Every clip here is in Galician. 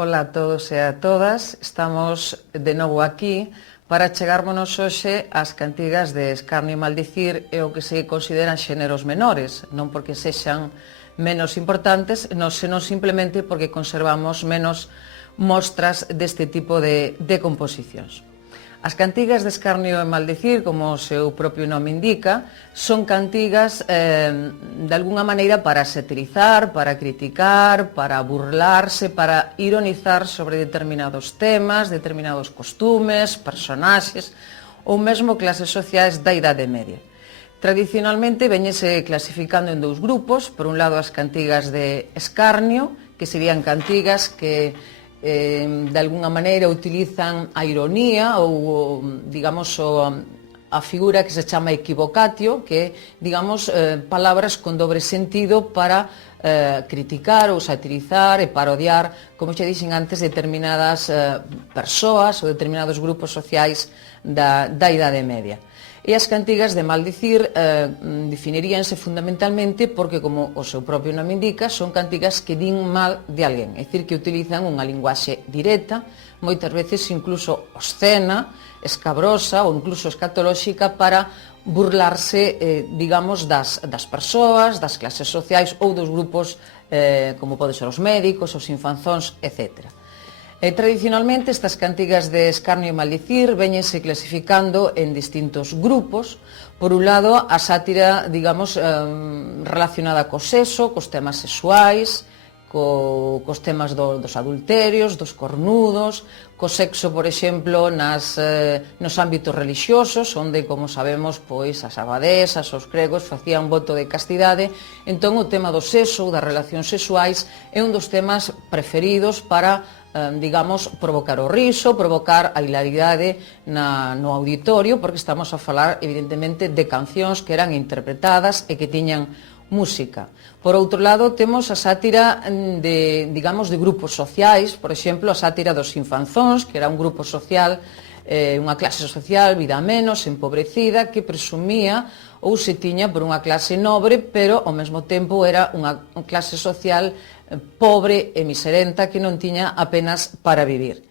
Ola a todos e a todas, estamos de novo aquí para chegarmonos hoxe ás cantigas de escarnio e maldicir e o que se consideran xéneros menores, non porque sexan menos importantes, senón simplemente porque conservamos menos mostras deste tipo de composicións. As cantigas de escarnio e maldicir, como o seu propio nome indica, son cantigas de alguna maneira para satirizar, para criticar, para burlarse, para ironizar sobre determinados temas, determinados costumes, personaxes ou mesmo clases sociais da Idade Media. Tradicionalmente veñese clasificando en dous grupos, por un lado as cantigas de escarnio, que serían cantigas que de alguna maneira utilizan a ironía ou, digamos, a figura que se chama equivocatio, que é, digamos, palabras con dobre sentido para criticar ou satirizar e parodiar, como xe dixen antes, determinadas persoas ou determinados grupos sociais da Idade Media. E as cantigas de maldicir definiríanse fundamentalmente porque, como o seu propio nome indica, son cantigas que din mal de alguén, é dicir, que utilizan unha linguaxe directa, moitas veces incluso obscena, escabrosa ou incluso escatolóxica para burlarse, digamos, das persoas, das clases sociais ou dos grupos como pode ser os médicos, os infanzóns, etc. Tradicionalmente, estas cantigas de escarnio e maldicir veñense clasificando en distintos grupos. Por un lado, a sátira, digamos, relacionada co sexo, cos temas sexuais, cos temas dos adulterios, dos cornudos, co sexo, por exemplo, nos ámbitos religiosos, onde, como sabemos, pois as abadesas, os gregos facían voto de castidade. Entón, o tema do sexo ou das relacións sexuais é un dos temas preferidos para, digamos, provocar o riso, provocar a hilaridade no auditorio, porque estamos a falar, evidentemente, de cancións que eran interpretadas e que tiñan música. Por outro lado, temos a sátira de, digamos, de grupos sociais, por exemplo, a sátira dos infanzóns, que era un grupo social, unha clase social, vida menos, empobrecida, que presumía ou se tiña por unha clase nobre, pero ao mesmo tempo era unha clase social pobre e miserenta que non tiña apenas para vivir.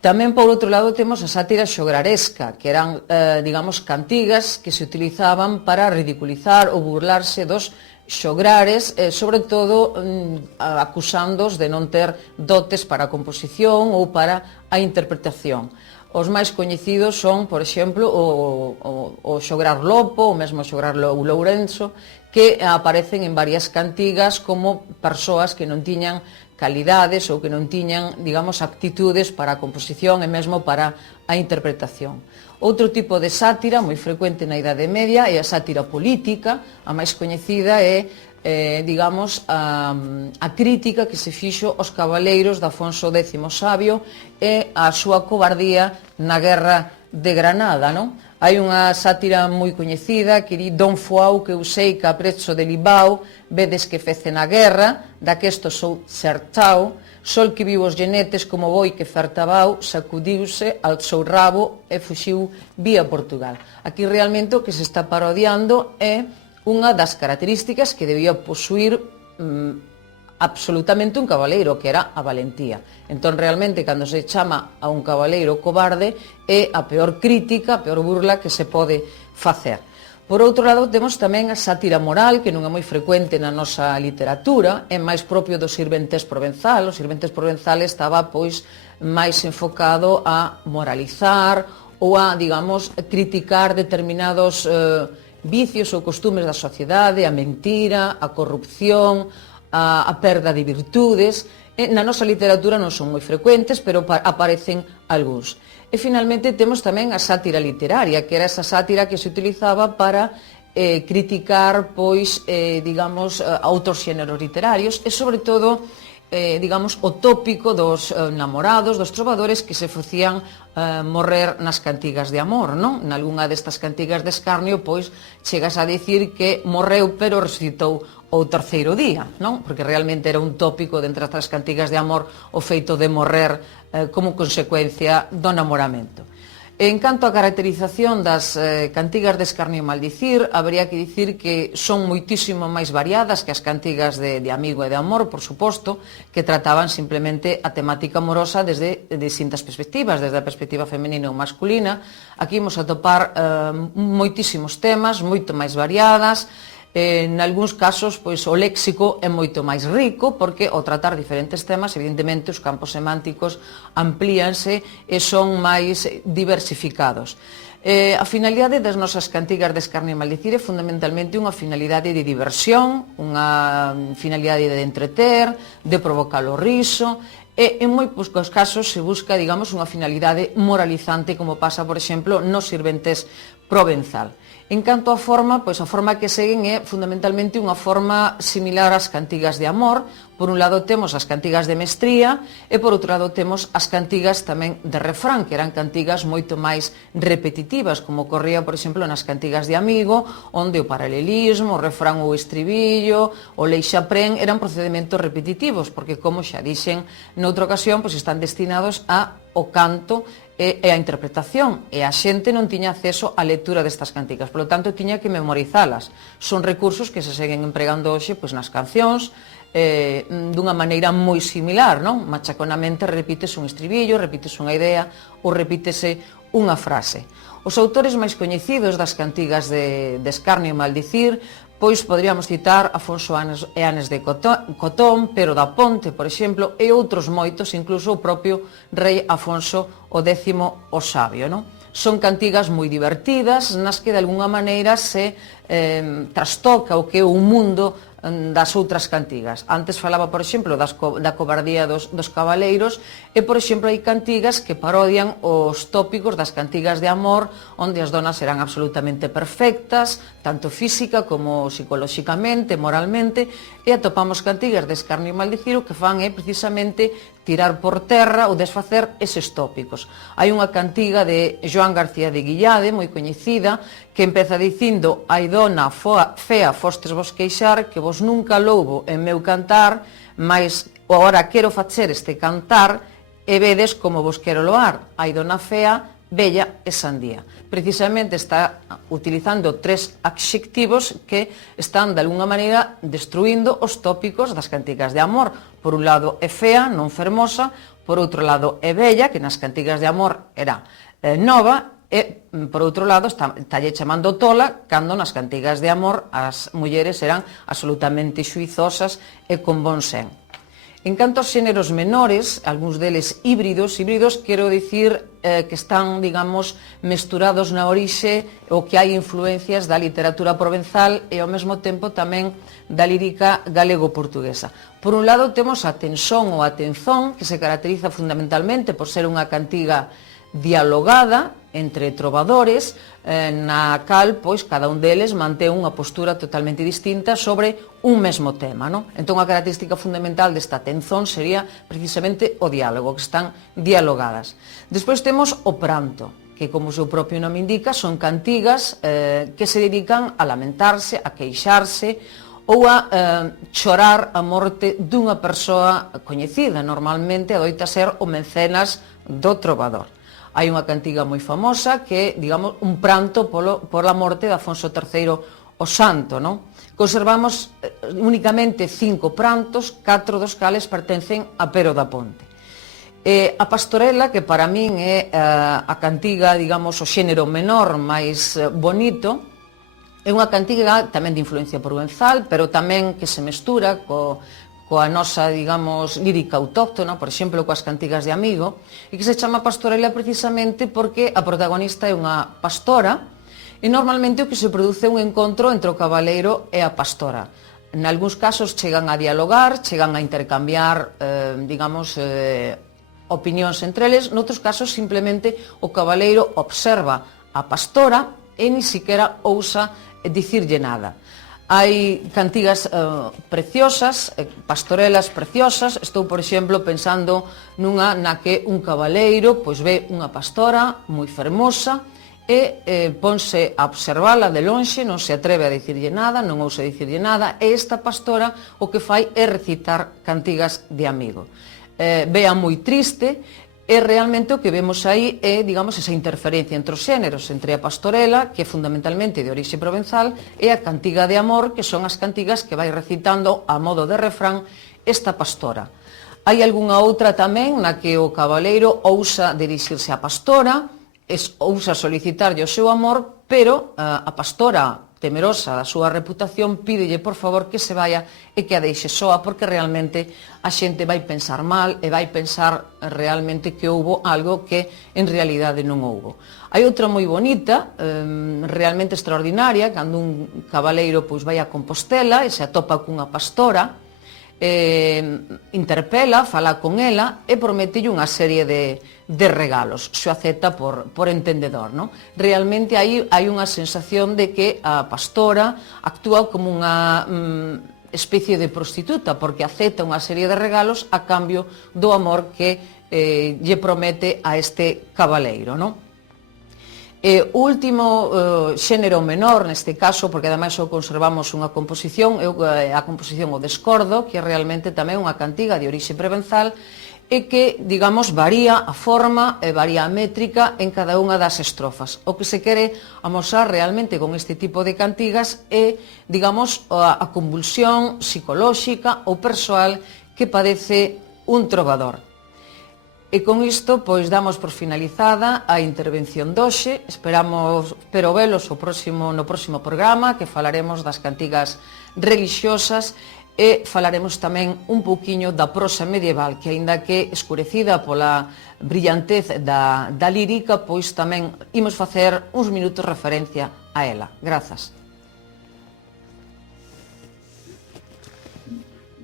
Tamén, por outro lado, temos a sátira xograresca, que eran, digamos, cantigas que se utilizaban para ridiculizar ou burlarse dos xograres, sobre todo acusándoos de non ter dotes para a composición ou para a interpretación. Os máis coñecidos son, por exemplo, o xograr Lopo, o mesmo xograr Lourenço, que aparecen en varias cantigas como persoas que non tiñan calidades ou que non tiñan, digamos, aptitudes para a composición e mesmo para a interpretación. Outro tipo de sátira moi frecuente na Idade Media é a sátira política. A máis coñecida é, digamos, a crítica que se fixo aos cabaleiros de Afonso X Sabio e a súa cobardía na Guerra de Granada, non? Hai unha sátira moi coñecida que di: Don Fuau que usei caprecho de Libao, vedes que fece na guerra, daquesto sou cerchao, sol que viu os genetes como boi que fertabau, sacudiuse, alzou rabo e fuxiu vía Portugal. Aquí realmente o que se está parodiando é unha das características que debía posuir absolutamente un cabaleiro, que era a valentía. Entón, realmente, cando se chama a un cabaleiro cobarde, é a peor crítica, a peor burla que se pode facer. Por outro lado, temos tamén a sátira moral, que non é moi frecuente na nosa literatura, é máis propio do Sirventes Provenzal. O Sirventes Provenzal estaba, pois, máis enfocado a moralizar ou a, digamos, criticar determinados vicios ou costumes da sociedade, a mentira, a corrupción, a perda de virtudes. Na nosa literatura non son moi frecuentes, pero aparecen algúns. E finalmente temos tamén a sátira literaria, que era esa sátira que se utilizaba para criticar, pois, digamos, outros xéneros literarios e, sobre todo, digamos, o tópico dos namorados, dos trovadores que se facían morrer nas cantigas de amor, non? Nalgunha destas cantigas de escarnio, pois, chegas a dicir que morreu pero resucitou o terceiro día, non? Porque realmente era un tópico de entre as cantigas de amor o feito de morrer como consecuencia do namoramento. En canto á caracterización das cantigas de escarnio e maldicir, habería que dicir que son moitísimo máis variadas que as cantigas de amigo e de amor, por suposto, que trataban simplemente a temática amorosa desde distintas perspectivas, desde a perspectiva femenina ou masculina. Aquí imos atopar moitísimos temas, moito máis variadas. En algúns casos, pois, o léxico é moito máis rico, porque ao tratar diferentes temas, evidentemente, os campos semánticos amplíanse e son máis diversificados. A finalidade das nosas cantigas de escarnio e maldicir é fundamentalmente unha finalidade de diversión, unha finalidade de entreter, de provocar o riso, e en moi poucos casos se busca, digamos, unha finalidade moralizante, como pasa, por exemplo, nos Sirventes Provenzal. En canto á forma, pois a forma que seguen é fundamentalmente unha forma similar ás cantigas de amor. Por un lado temos as cantigas de mestría e por outro lado temos as cantigas tamén de refrán, que eran cantigas moito máis repetitivas, como ocorría, por exemplo, nas cantigas de amigo, onde o paralelismo, o refrán ou o estribillo, o leixaprén eran procedementos repetitivos, porque, como xa dixen noutra ocasión, pois están destinados ao canto e a interpretación, e a xente non tiña acceso á lectura destas cantigas, polo tanto tiña que memorizalas. Son recursos que se seguen empregando hoxe pois, nas cancións, dunha maneira moi similar, non? Machaconamente repites un estribillo, repites unha idea ou repítese unha frase. Os autores máis coñecidos das cantigas de escarnio e maldicir, pois poderíamos citar Afonso e Anes de Cotón, Pero da Ponte, por exemplo, e outros moitos, incluso o propio rei Afonso o X o Sabio, non? Son cantigas moi divertidas, nas que de alguna maneira se trastoca o que é o mundo das outras cantigas. Antes falaba, por exemplo, da cobardía dos cabaleiros e, por exemplo, hai cantigas que parodian os tópicos das cantigas de amor, onde as donas eran absolutamente perfectas, tanto física como psicolóxicamente, moralmente, e atopamos cantigas de escarnio e maldicir, o que fan é precisamente tirar por terra ou desfacer eses tópicos. Hai unha cantiga de Joan García de Guillade, moi coñecida, que empeza dicindo: «Ai dona fea fostes vos queixar, que vos nunca louvo en meu cantar, mas ora quero facer este cantar e vedes como vos quero loar. Ai dona fea, bella e sandía». Precisamente está utilizando tres adxectivos que están de alguna maneira destruindo os tópicos das cantigas de amor. Por un lado é fea, non fermosa; por outro lado é bella, que nas cantigas de amor era nova; e, por outro lado, estalle chamando tola, cando nas cantigas de amor as mulleres eran absolutamente xuizosas e con bon sen. En canto aos xéneros menores, algúns deles híbridos, quero dicir que están, digamos, mesturados na orixe, o que hai influencias da literatura provenzal e ao mesmo tempo tamén da lírica galego-portuguesa. Por un lado temos a tensón ou a tenzón, que se caracteriza fundamentalmente por ser unha cantiga dialogada entre trovadores, na cal, pois, cada un deles mantén unha postura totalmente distinta sobre un mesmo tema, non? Entón, a característica fundamental desta tenzón sería precisamente o diálogo, que están dialogadas. Despois temos o pranto, que, como o seu propio nome indica, son cantigas que se dedican a lamentarse, a queixarse ou a chorar a morte dunha persoa coñecida. Normalmente adoita ser o mecenas do trovador. Hai unha cantiga moi famosa que é, digamos, un pranto pola morte de Afonso III o Santo, non? Conservamos únicamente 5 prantos, 4 dos cales pertencen a Pero da Ponte. A pastorela, que para min é a cantiga, digamos, o xénero menor máis bonito, é unha cantiga tamén de influencia provenzal, pero tamén que se mestura coa nosa, digamos, lírica autóctona, por exemplo, coas cantigas de amigo, e que se chama pastorela precisamente porque a protagonista é unha pastora, e normalmente o que se produce é un encontro entre o cabaleiro e a pastora. En algúns casos chegan a dialogar, chegan a intercambiar, digamos, opinións entre eles; noutros casos simplemente o cabaleiro observa a pastora e ni siquiera ousa dicirlle nada. Hai cantigas preciosas, pastorelas preciosas. Estou, por exemplo, pensando nunha na que un cabaleiro pois ve unha pastora moi fermosa e ponse a observala de lonxe, non se atreve a dicirlle nada, non ousa dicirlle nada, e esta pastora o que fai é recitar cantigas de amigo. Vea moi triste E realmente o que vemos aí é, digamos, esa interferencia entre os xéneros, entre a pastorela, que é fundamentalmente de orixe provenzal, e a cantiga de amor, que son as cantigas que vai recitando a modo de refrán esta pastora. Hai algunha outra tamén na que o cabaleiro ousa dirixirse á pastora, ousa solicitarlle o seu amor, pero a pastora, temerosa da súa reputación, pídelle por favor que se vaya e que a deixe soa, porque realmente a xente vai pensar mal e vai pensar realmente que houbo algo que en realidade non houbo. Hai outra moi bonita, realmente extraordinaria, cando un cabaleiro pois vai a Compostela e se atopa cunha pastora, interpela, fala con ela e prometelle unha serie de regalos, se o acepta por entendedor, non? Realmente aí hai unha sensación de que a pastora actúa como unha especie de prostituta, porque acepta unha serie de regalos a cambio do amor que lle promete a este cabaleiro, non? O último xénero menor neste caso, porque ademais conservamos unha composición, é a composición O Descordo, que é realmente tamén unha cantiga de orixe provenzal e que, digamos, varía a forma e varía a métrica en cada unha das estrofas. O que se quere amosar realmente con este tipo de cantigas é, digamos, a convulsión psicolóxica ou persoal que padece un trovador. E con isto, pois, damos por finalizada a intervención doxe. Espero velos no próximo programa, que falaremos das cantigas religiosas e falaremos tamén un pouquiño da prosa medieval, que, aínda que escurecida pola brillantez da lírica, pois tamén imos facer uns minutos referencia a ela. Grazas.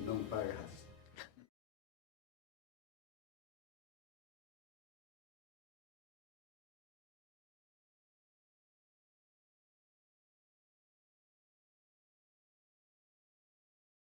Non pagas.